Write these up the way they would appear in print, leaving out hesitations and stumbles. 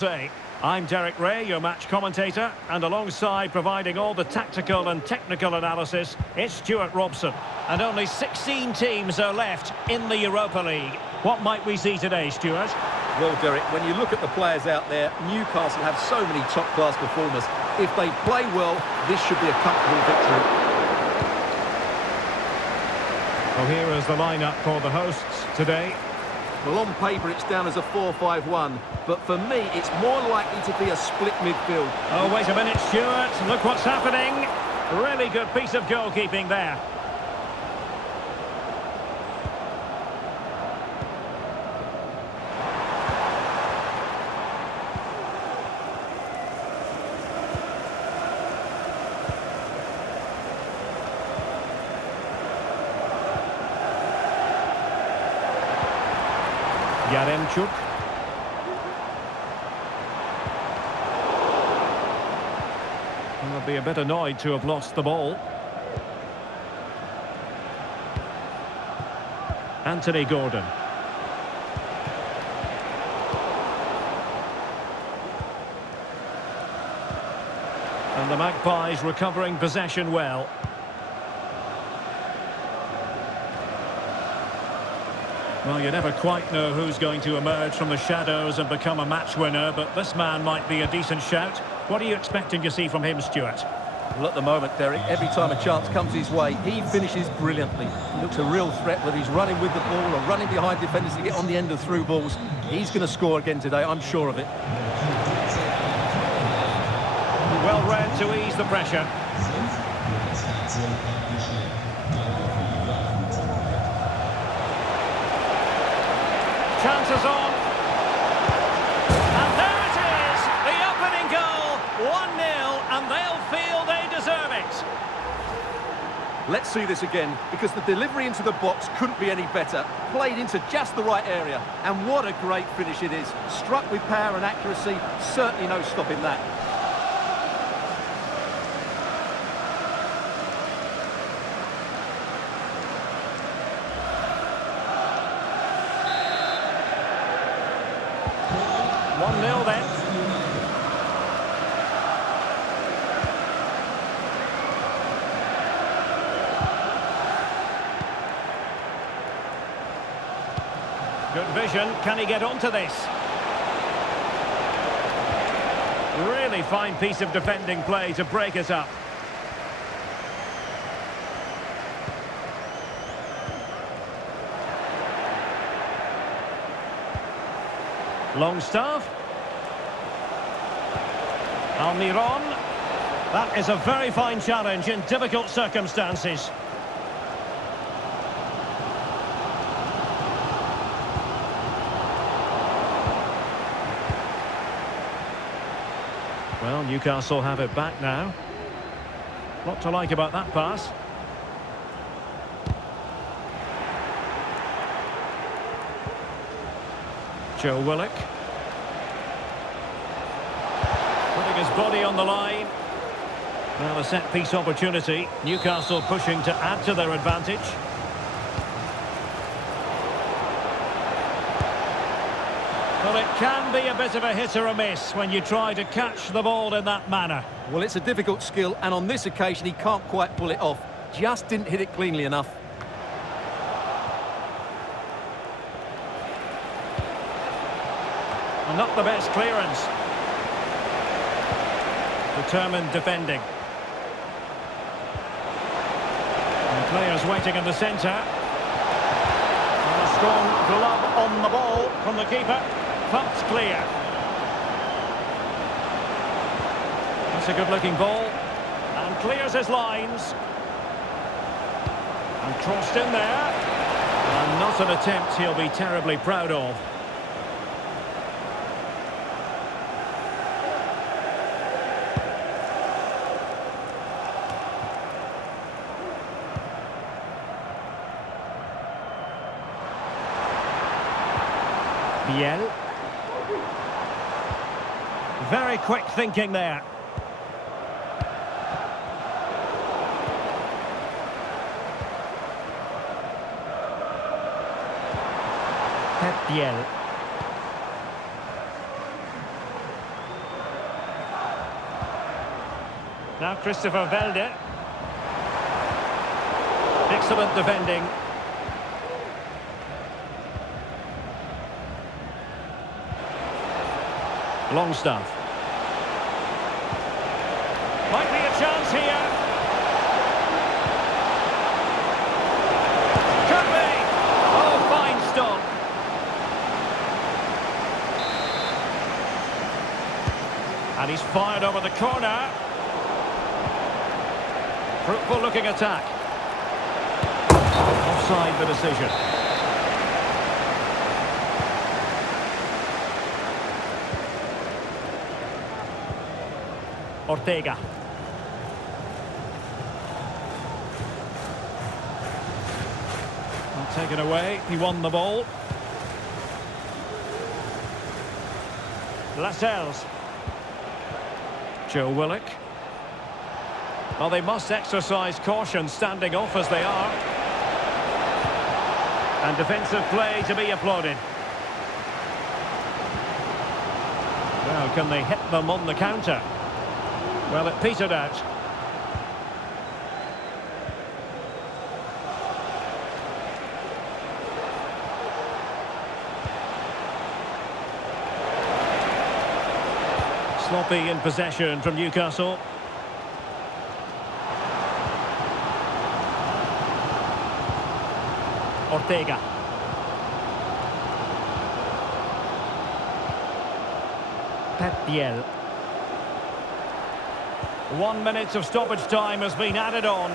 Say, I'm Derek Ray, your match commentator, and alongside providing all the tactical and technical analysis, it's Stuart Robson. And only 16 teams are left in the Europa League. What might we see today, Stuart? Well, Derek, when you look at the players out there, Newcastle have so many top-class performers. If they play well, this should be a comfortable victory. Well, here is the lineup for the hosts today. Well, on paper, it's down as a 4-5-1, but for me, it's more likely to be a split midfield. Oh, wait a minute, Stuart. Look what's happening. Really good piece of goalkeeping there. Yaremchuk. They'll be a bit annoyed to have lost the ball. Anthony Gordon. And the Magpies recovering possession well. Well, you never quite know who's going to emerge from the shadows and become a match winner, but this man might be a decent shout. What are you expecting to see from him, Stuart? Well, at the moment, Derek, every time a chance comes his way, he finishes brilliantly. He looks a real threat, whether he's running with the ball or running behind defenders to get on the end of through balls. He's going to score again today, I'm sure of it. Well read to ease the pressure. Chances on. And there it is! The opening goal! 1-0, and they'll feel they deserve it. Let's see this again, because the delivery into the box couldn't be any better. Played into just the right area, and what a great finish it is. Struck with power and accuracy, certainly no stopping that. Then. Good vision. Can he get onto this? Really fine piece of defending play to break it up. Longstaff. Almiron. That is a very fine challenge in difficult circumstances. Well, Newcastle have it back now. Lot to like about that pass. Joe Willock. Putting his body on the line. Now a set-piece opportunity. Newcastle pushing to add to their advantage. Well, it can be a bit of a hit or a miss when you try to catch the ball in that manner. Well, it's a difficult skill, and on this occasion he can't quite pull it off. Just didn't hit it cleanly enough. Not the best clearance. Determined defending. And players waiting in the centre. And a strong glove on the ball from the keeper. Pumped clear. That's a good-looking ball. And clears his lines. And crossed in there. And not an attempt he'll be terribly proud of. Biel. Very quick thinking there. Biel. Now Christopher Velde. Excellent defending. Longstaff. Might be a chance here. Could be. Oh, fine stop. And he's fired over the corner. Fruitful looking attack. Offside the decision. Ortega. Not taken away. He won the ball. Lascelles. Joe Willock. Well, they must exercise caution standing off as they are. And defensive play to be applauded. Well, can they hit them on the counter? Well, it petered out. Sloppy in possession from Newcastle. Ortega. Pep Biel. 1 minute of stoppage time has been added on.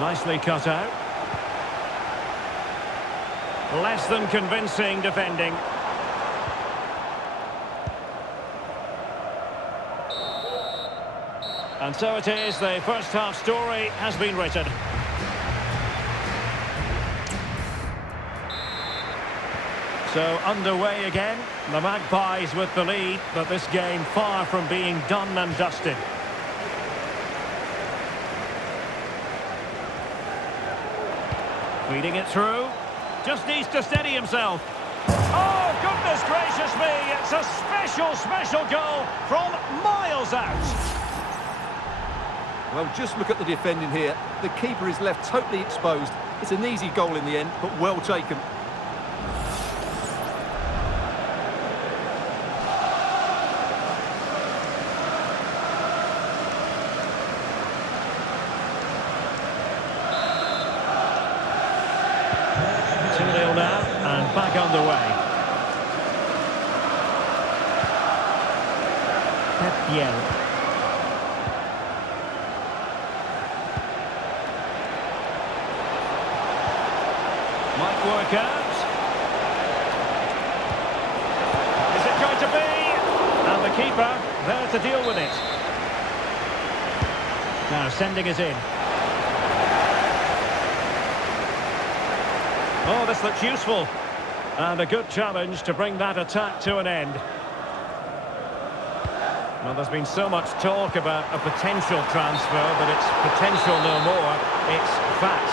Nicely cut out. Less than convincing defending. And so it is, the first half story has been written. So underway again, the Magpies with the lead, but this game far from being done and dusted. Feeding it through, just needs to steady himself. Oh, goodness gracious me, it's a special goal from miles out. Well, just look at the defending here. The keeper is left totally exposed. It's an easy goal in the end, but well taken. Now and back underway. Pep Biel. Might work out. Is it going to be? And the keeper there to deal with it. Now sending it in. Oh, this looks useful. And a good challenge to bring that attack to an end. Well, there's been so much talk about a potential transfer, but it's potential no more. It's fact.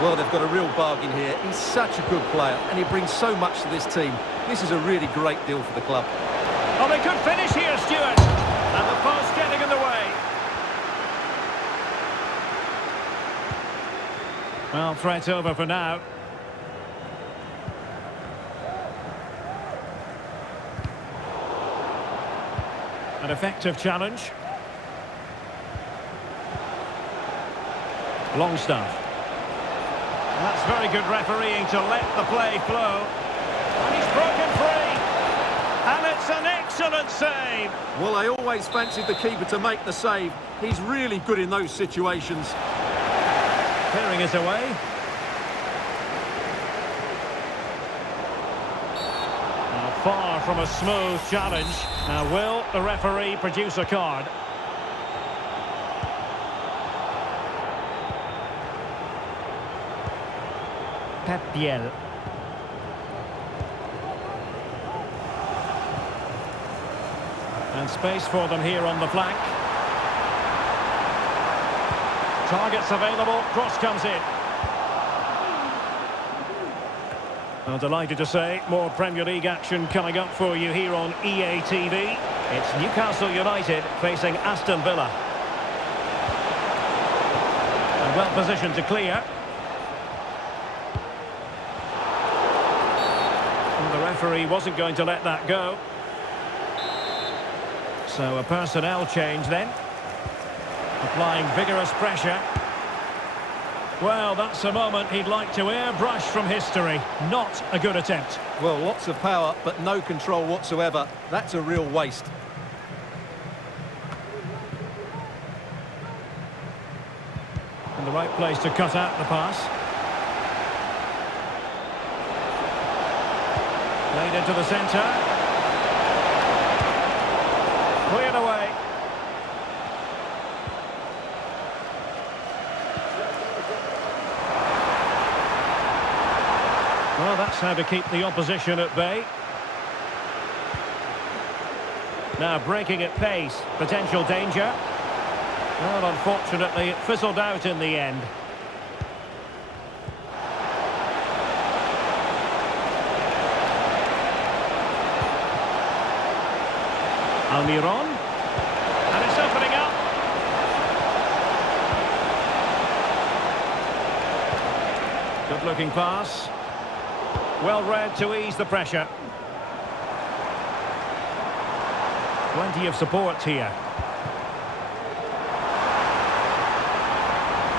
Well, they've got a real bargain here. He's such a good player, and he brings so much to this team. This is a really great deal for the club. Oh, they could finish here, Stuart. And the post getting in the way. Well, threat over for now. An effective challenge. Longstaff. And that's very good refereeing to let the play flow. And he's broken free. And it's an excellent save. Well, I always fancied the keeper to make the save. He's really good in those situations. Clearing it away. Far from a smooth challenge. Now, will the referee produce a card? Pep Biel. And space for them here on the flank. Targets available, cross comes in. Well, delighted to say, more Premier League action coming up for you here on EA TV. It's Newcastle United facing Aston Villa. And well positioned to clear. And the referee wasn't going to let that go. So a personnel change then. Applying vigorous pressure. Well, that's a moment he'd like to airbrush from history. Not a good attempt. Well, lots of power, but no control whatsoever. That's a real waste. In the right place to cut out the pass. Played into the centre. Cleared away. Well, that's how to keep the opposition at bay. Now breaking at pace, potential danger. Well, unfortunately, it fizzled out in the end. Almiron. And it's opening up. Good-looking pass. Well read to ease the pressure. Plenty of support here.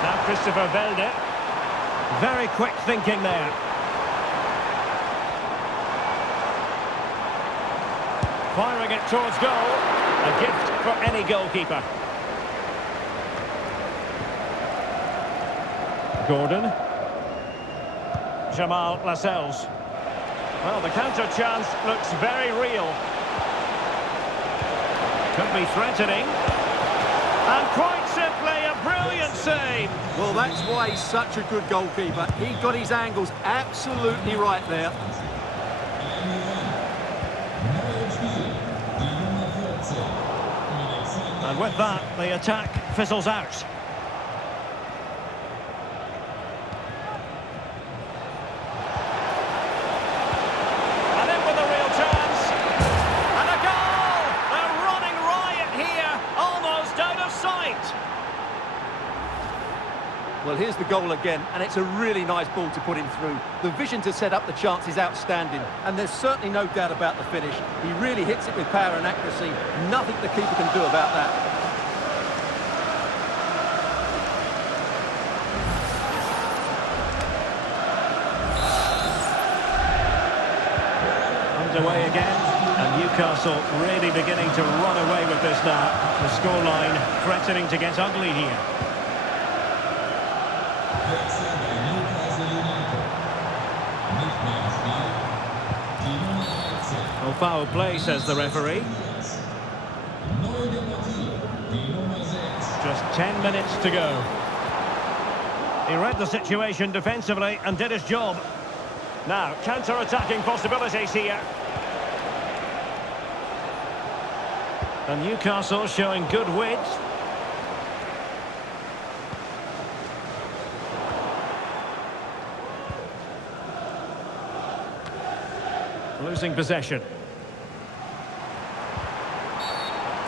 Now Christopher Velde. Very quick thinking there. Firing it towards goal. A gift for any goalkeeper. Gordon. Jamal Lascelles. Well, the counter chance looks very real. Could be threatening. And quite simply, a brilliant save. Well, that's why he's such a good goalkeeper. He got his angles absolutely right there. And with that, the attack fizzles out. Well, here's the goal again, and it's a really nice ball to put him through. The vision to set up the chance is outstanding, and there's certainly no doubt about the finish. He really hits it with power and accuracy. Nothing the keeper can do about that. Underway again, and Newcastle really beginning to run away with this now. The scoreline threatening to get ugly here. Well, foul play, says the referee. Just 10 minutes to go. He read the situation defensively and did his job. Now, counter-attacking possibilities here. And Newcastle showing good width. Losing possession.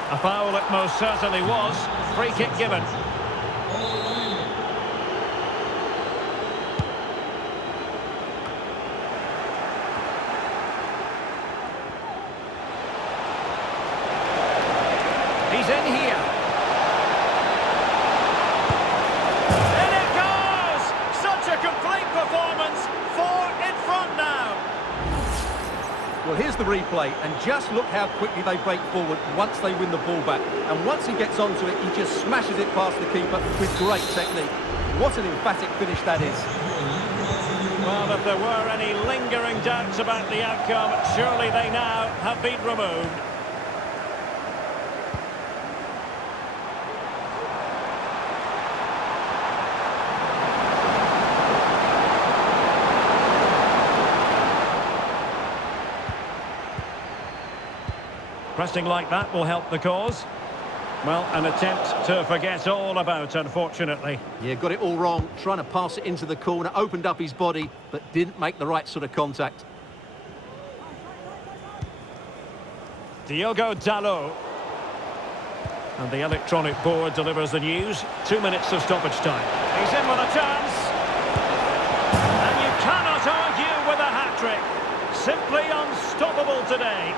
A foul it most certainly was. Free kick given. He's in here. In it goes! Such a complete performance. 4 in front now. Well, here's the replay, and just look how quickly they break forward once they win the ball back. And once he gets onto it, he just smashes it past the keeper with great technique. What an emphatic finish that is. Well, if there were any lingering doubts about the outcome, surely they now have been removed. Pressing like that will help the cause. Well, an attempt to forget all about, unfortunately. Yeah, got it all wrong. Trying to pass it into the corner, opened up his body, but didn't make the right sort of contact. Diogo Dalot. And the electronic board delivers the news. 2 minutes of stoppage time. He's in with a chance. And you cannot argue with a hat-trick. Simply unstoppable today.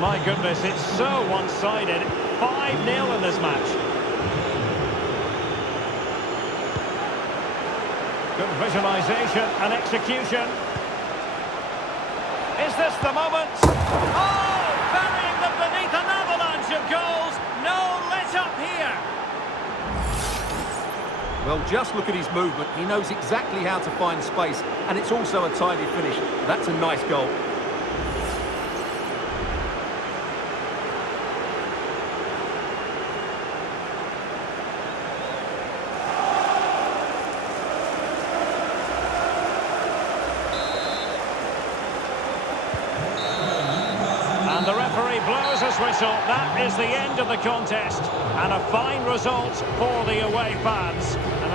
My goodness, it's so one-sided. 5-0 in this match. Good visualisation and execution. Is this the moment? Oh, burying them beneath an avalanche of goals. No let-up here. Well, just look at his movement. He knows exactly how to find space, and it's also a tidy finish. That's a nice goal. And the referee blows his whistle. That is the end of the contest. And a fine result for the away fans. And